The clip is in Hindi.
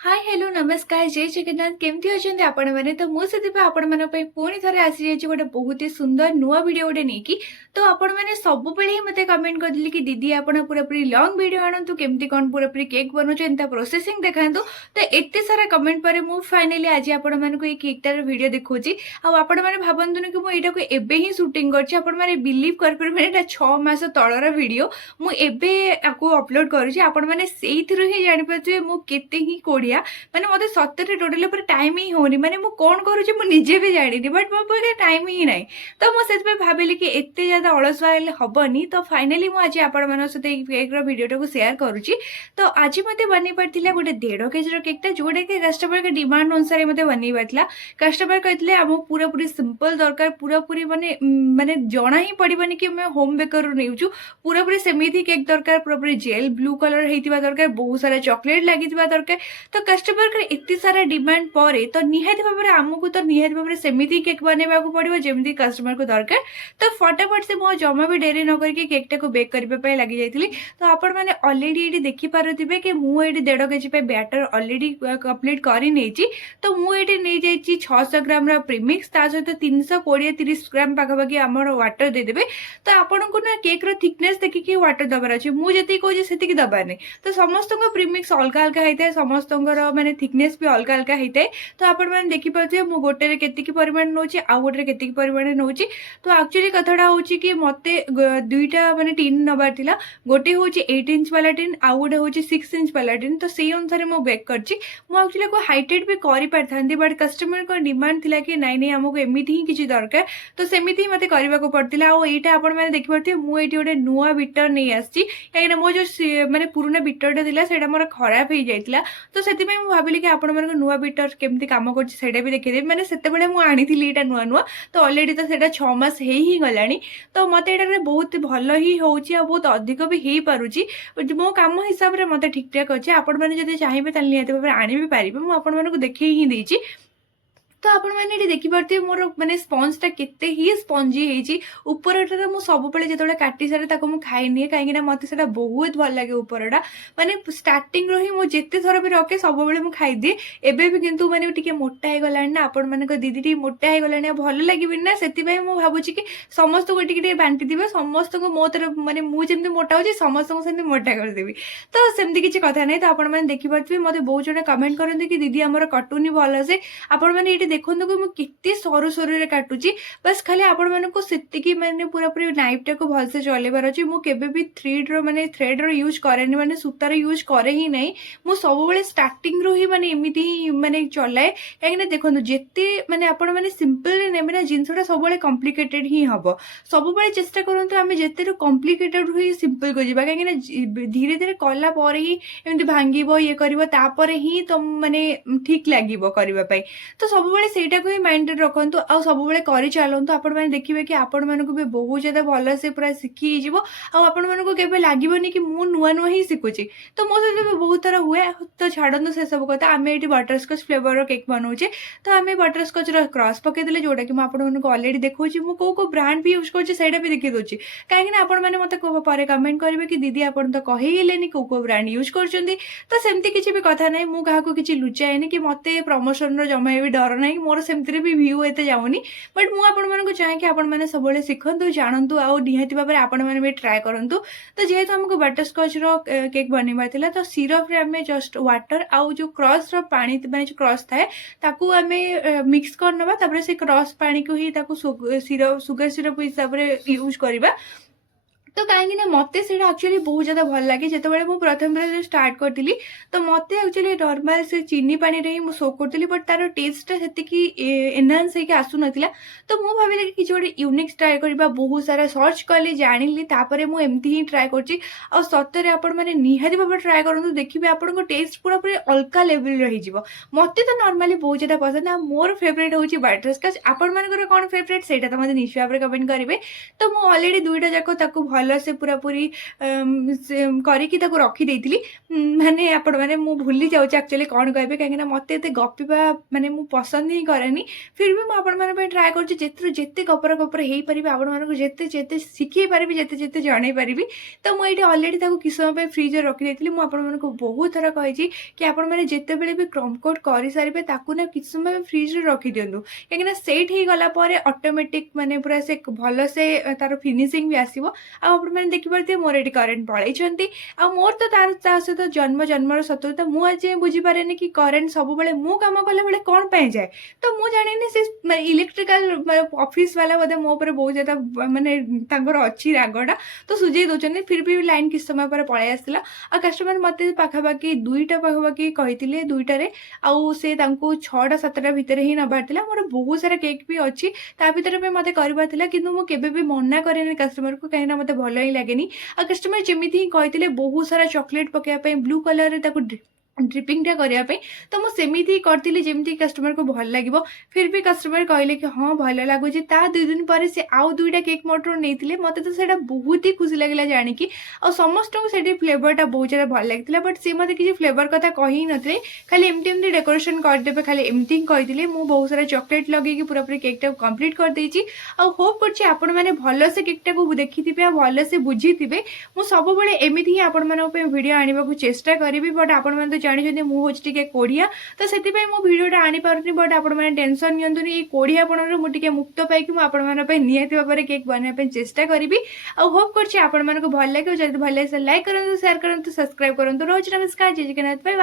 हाय हेलो नमस्कार जय जगन्नाथ केमती अच्छा आपण मैंने तो मुझे आपण मन पुणी थे आसी जाइए गोटे बहुत ही सुंदर नुआ वीडियो गोटे नहीं तो आपण मैंने सब ही मत कमेंट करदे कि दीदी आप पूरा पूरी लंग वीडियो आणतु केमती कौन पूरा पूरी केक बनाऊँ प्रोसेसिंग देखातु तो एत सारा कमेंट पर मुझे फाइनाली आज आपण मानक ये केकटार वीडियो देखुची आपण मैंने भावतुनि कि मुझे यहाँ एबे ही शूटिंग कर बिलीव कर 6 मास तलर वीडियो मुझे अपलोड करुँची आपण मैंने से ही जापारे मुझे ही कोड़िया माने मते सत्तरे टोटल पर टाइम ही होनी माने मु कोन करूची मु निजे भी जानिनी बट मो पाखे टाइम ही नाही तो मु सेत पे भाबिली कि एते ज्यादा अलसुआ हेले हबनी तो फाइनली मु आज आपण मानक सते केक रो वीडियो टाको शेयर करूची। तो आज मते बनी पड़तिला गोटे 1.5 केजी रो केक ता जोडे के कस्टमर के डिमांड अनुसार मते बनी पड़तिला। कस्टमर कहतले हम पूरा पूरी सिंपल दरकार पूरा पूरी माने माने जणा ही पड़िबनी कि हम होम बेकर रो नेउचू पूरा पूरी सेमिथि केक दरकार पूरा पूरी जेल ब्लू कलर हेतिबा दरकार बहुत सारा चॉकलेट लागितिबा दरकार तो कस्टमर का एत सारा डिमांड पर तो निहाती भाव में आमको तो निहाती भाव में सेमिथि केक बनवा पड़ो जमी कस्टमर को दरकार तो फटाफट से मो जमा भी डेरी न करके केकटा को बेक करने लगी जाइली। तो आपण मैंने अलरेडी ये देखिपे कि मुझे 1.5 केजी बैटर अलरेडी कंप्लीट कर तो मुझे नहीं जाइए 600 ग्राम प्रीमिक्स ता सहित 320-30 ग्राम पाखापाखि आम वाटर देदेवे। तो आपन को ना केक रो थिकनेस देखिए वाटर दबार अच्छे मुझे कहूँ से दबार नहीं तो समस्त प्रीमिक्स अलग अलग होता है समस्त माने थिकनेस भी अलग अलग होता है। तो आपण मैंने देखिपे मु गोटे केतिकी परिमाण नौ आउ गोटे केतिकी परिमाण नौ तो एक्चुअली कथाटा हूँ कि मत दुईटा माने टीन नबार थिला गोटे हूँ 8 इंच वाला टीन आउ गोटे हूँ 6 इंच वाला टीन तो से अनुसार मु बेक करछि एक्चुअली को हाइटेड भी करि पारथांती बट कस्टमर को डिमांड थिला कि नाइ नाइ हमको एमिति ही किछि दरकार तो सेमिति ही मते करबा को पड़तिला। आ एटा आपण मैंने देखि पारथि मु एटी गोटे नुआ बीटर नै आछि काहे मो जो माने पुराना बीटरटा थिला सेटा मोर खराब हो जाइतिला तो सेति मैं भाविली कि आपण मानक नुआ बीटर केमती काम करछि सेटा भी देखि देबी माने सेते बेले मु आनिथिली एटा नुआ नुआ तो ऑलरेडी तो सेटा 6 मास हे ही गलानी तो मते एटा बहुत भलो ही होउछि आ बहुत अधिक भी हेई पारुछि मो काम हिसाब रे मते ठीक ठाक अछि। आपण माने जदि चाहिबे ताले नियते भाबे आनि भी पारिबे मु आपण मानक देखि ही देछि। तो आपण मैंने देखिपे मोर माने स्पंजटा केते ही स्पंजी होइछि ऊपरटा मु सब बेले जेतोले काटी सारे ताको मु खाइनी काहेकि ना मते सेटा बहुत भल लागे ऊपरटा माने स्टार्टिंग रो ही मु जेते थर भी रखे सब बेले मु खाइ दिए एबे भी किंतु माने टिके मोटा हे गलानी ना आपण माने को दीदी टी मोटा हे गलानी भल लागिबिन ना सेति पय मु भाबुछि कि समस्त को टिके बांटी दिबे समस्त को मो तरफ माने मु जेमति मोटा होछि समस्त को सेमति मोटा कर देबी तो सेमति किछि कथा नै। तो आपण माने देखिपे मते बहुत जने कमेंट करन कि दीदी हमर कटुनी भल से आपण माने देखो कि मुझे सरू सरू काटुची बस खाली आपण मानक से माने पूरा पूरी नाइफ टाक भलसे चलेबार अच्छे मुझे भी थ्रेड माने थ्रेड यूज कैनि माने सूतार यूज करे ही नहीं मु सब बेले स्टार्टिंग रू ही माने एमिति ही माने चलाए कहीं देखो जिते माने आपण माने सिंपल नेबे ना जिनसटा सब बेले कॉम्प्लिकेटेड ही हम सब बेले चेष्टा करंतु आमे जेते कॉम्प्लिकेटेड ही सिंपल को जिबा कहीं धीरे धीरे कला पर ही एमती भांगिबो ये करबो तापर ही तुम माने ठीक लागिबो करबा पई तो सब बेले सेटा को ही माइंड रखु आ सब बेले कर चलतु आपण मैंने देखिए कि आपण मानक भी बहुत ज्यादा भल से पूरा शिखी आपण मानक केबे लागबनी कि मु नुआ नुआ ही शिखुची तो मो सहित बहुत थर हुए तो छाड़ू से सब कथा आम ये बटरस्कच फ्लेवर रो केक बनाऊे तो आम बटरस्कच क्रॉस पकईदे जोटा कि आपको अलरेडी देखा मो को ब्रांड भी यूज करा भी देखी दूसरी कहीं आपण मैंने मत कमेंट करेंगे कि दीदी आप तो कहले को ब्रांड यूज कर तो सेमती किसी भी कथा ना मुझे किसी लुचाएनि कि मत प्रमोशन जमा भी डर ना मोर सेमती भी भ्यू एते जाऊनी बट मुझे चाहे कि आपण मैंने सब शिखु जानतु आउ निहाती भाव में आपण मैंने भी ट्राए करूँ। तो जेहेतु हमको बटरस्कच केक बनवार था तो सिरप रे आम जस्ट वाटर आउ जो क्रॉस पानी माने जो क्रॉस थाए ताकू आम मिक्स करना से क्रॉस पानी को ही सिरप सुगर सिरप हिसाब से यूज करवा तो कहीं मते से एक्चुअली बहुत ज्यादा भल लगे जो प्रथम स्टार्ट करी तो मत एक्चुअली नॉर्मल से चीनी पानी रे ही शो करी बट तार टेस्टा से एनहांस होकर आसू नाला तो मुझे भाविली कि गोटे यूनिक ट्राए करवा बहुत सारा सर्च कली जानी मुझे ही ट्राए कर सतरे आपण मैंने निहाती भाव ट्राए करूँ देखिए आपको टेस्ट पूरा पूरी अलग लेवल रही मत तो नॉर्मली बहुत ज्यादा पसंद मोर फेवरेट हूँ बटरस्कच आपण मान कौन फेवरेट से मत निश्चय भाव में कमेंट करेंगे। तो मुझे अलरेडी दुईटा जाक भल भलसे पूरापूरी କରିକି ତାକୁ ରଖିଦେଇଥିଲି। ମାନେ ଆପଣମାନେ ମୁଁ ଭୁଲି ଯାଉଛି ଆକ୍ଚୁଆଲି କ'ଣ କହିବି, କାହିଁକିନା ମୋତେ ଏତେ ଗପିବା ମାନେ ମୁଁ ପସନ୍ଦ ହିଁ କରେନି। ଫିର୍ ବି ମୁଁ ଆପଣମାନଙ୍କ ପାଇଁ ଟ୍ରାଏ କରୁଛି ଯେଥିରୁ ଯେତେ ଗପର ହେଇପାରିବି, ଆପଣମାନଙ୍କୁ ଯେତେ ଯେତେ ଶିଖେଇ ପାରିବି, ଯେତେ ଯେତେ ଜଣେଇ ପାରିବି। ତ ମୁଁ ଏଇଠି ଅଲରେଡ଼ି ତାକୁ କିଛି ସମୟ ପାଇଁ ଫ୍ରିଜରେ ରଖିଦେଇଥିଲି। ମୁଁ ଆପଣମାନଙ୍କୁ ବହୁତ ଥର କହିଛି କି ଆପଣମାନେ ଯେତେବେଳେ ବି କ୍ରମ୍ କୋଟ୍ କରିସାରିବେ ତାକୁ ନା କିଛି ସମୟ ଫ୍ରିଜରେ ରଖିଦିଅନ୍ତୁ, କାହିଁକିନା ସେଇଠି ହେଇଗଲା ପରେ ଅଟୋମେଟିକ୍ ମାନେ ପୁରା ସେ ଭଲସେ ତାର ଫିନିସିଂ ବି ଆସିବ। ଆଉ ଆପଣମାନେ ଦେଖିପାରୁଥିବେ ମୋର ଏଠି କରେଣ୍ଟ ପଳେଇଛନ୍ତି। ଆଉ ମୋର ତ ତା ସହିତ ଜନ୍ମର ଶତ୍ରୁତା। ମୁଁ ଆଜି ଯାଏଁ ବୁଝିପାରେନି କି କରେଣ୍ଟ ସବୁବେଳେ ମୁଁ କାମ କଲାବେଳେ କ'ଣ ପାଇଁ ଯାଏ। ତ ମୁଁ ଜାଣିନି ସେ ଇଲେକ୍ଟ୍ରିକାଲ ଅଫିସ୍ ବାଲା ବୋଧେ ମୋ ଉପରେ ବହୁତ ଜ୍ୟାଦା ମାନେ ତାଙ୍କର ଅଛି ରାଗଟା, ତ ସୁଝେଇ ଦେଉଛନ୍ତି। ଫିର୍ ବି ଲାଇନ୍ କିଛି ସମୟ ପରେ ପଳେଇ ଆସିଲା। ଆଉ କଷ୍ଟମର ମୋତେ ପାଖାପାଖି 2ଟା ପାଖାପାଖି କହିଥିଲେ, 2ଟାରେ। ଆଉ ସେ ତାଙ୍କୁ 6ଟା 7ଟା ଭିତରେ ହିଁ ନେବାର ଥିଲା। ମୋର ବହୁତ ସାରା କେକ୍ ବି ଅଛି, ତା ଭିତରେ ବି ମୋତେ କରିବାର ଥିଲା, କିନ୍ତୁ ମୁଁ କେବେ ବି ମନା କରେନି କଷ୍ଟମରକୁ, କାହିଁକିନା ମୋତେ ଭଲ ହିଁ ଲାଗେନି। ଆଉ କଷ୍ଟମର ଯେମିତି ହିଁ କହିଥିଲେ ବହୁତ ସାରା ଚକୋଲେଟ୍ ପକାଇବା ପାଇଁ, ବ୍ଲୁ କଲର୍‌ରେ ତାକୁ ଡ୍ରିପିଂଟା କରିବା ପାଇଁ, ତ ମୁଁ ସେମିତି ହିଁ କରିଥିଲି ଯେମିତି କଷ୍ଟମରକୁ ଭଲ ଲାଗିବ। ଫିର୍ ବି କଷ୍ଟମର କହିଲେ କି ହଁ ଭଲ ଲାଗୁଛି। ତା 2 ଦିନ ପରେ ସେ ଆଉ 2ଟା କେକ୍ ମୋଠୁ ନେଇଥିଲେ। ମୋତେ ତ ସେଇଟା ବହୁତ ହି ଖୁସି ଲାଗିଲା ଜାଣିକି। ଆଉ ସମସ୍ତଙ୍କୁ ସେଠି ଫ୍ଲେଭରଟା ବହୁତ ଜ୍ୟାଦା ଭଲ ଲାଗିଥିଲା, ବଟ୍ ସେ ମୋତେ କିଛି ଫ୍ଲେଭର କଥା କହି ହିଁ ନଥିଲେ। ଖାଲି ଏମିତି ଡେକୋରେସନ୍ କରିଦେବେ, ଖାଲି ଏମିତି ହିଁ କହିଥିଲେ। ମୁଁ ବହୁତ ସାରା ଚକୋଲେଟ୍ ଲଗେଇକି ପୁରାପୁରି କେକ୍‌ଟାକୁ କମ୍ପ୍ଲିଟ୍ କରିଦେଇଛି। ଆଉ ହୋପ୍ କରୁଛି ଆପଣମାନେ ଭଲସେ କେକ୍‌ଟାକୁ ଦେଖିଥିବେ ଆଉ ଭଲସେ ବୁଝିଥିବେ। ମୁଁ ସବୁବେଳେ ଏମିତି ହିଁ ଆପଣମାନଙ୍କ ପାଇଁ ଭିଡ଼ିଓ ଆଣିବାକୁ ଚେଷ୍ଟା କରିବି, ବଟ୍ ଆପଣମାନେ ତ ଜାଣିଛନ୍ତି ମୁଁ ହେଉଛି ଟିକେ କୋଢ଼ିଆ, ତ ସେଥିପାଇଁ ମୁଁ ଭିଡ଼ିଓଟା ଆଣିପାରୁନି। ବଟ୍ ଆପଣମାନେ ଟେନସନ୍ ନିଅନ୍ତୁନି, ଏଇ କୋଢ଼ିଆପଣରୁ ମୁଁ ଟିକେ ମୁକ୍ତ ପାଇକି ମୁଁ ଆପଣମାନଙ୍କ ପାଇଁ ନିହାତି ଭାବରେ କେକ୍ ବନେଇବା ପାଇଁ ଚେଷ୍ଟା କରିବି। ଆଉ ହୋପ୍ କରୁଛି ଆପଣମାନଙ୍କୁ ଭଲ ଲାଗିବ। ଯଦି ଭଲ ଲାଗେ ଲାଇକ୍ କରନ୍ତୁ, ସେୟାର କରନ୍ତୁ, ସବସ୍କ୍ରାଇବ୍ କରନ୍ତୁ। ରହୁଛି ନମସ୍କାର, ଜୟ ଜଗନ୍ନାଥ, ବାଏ ବାଏ।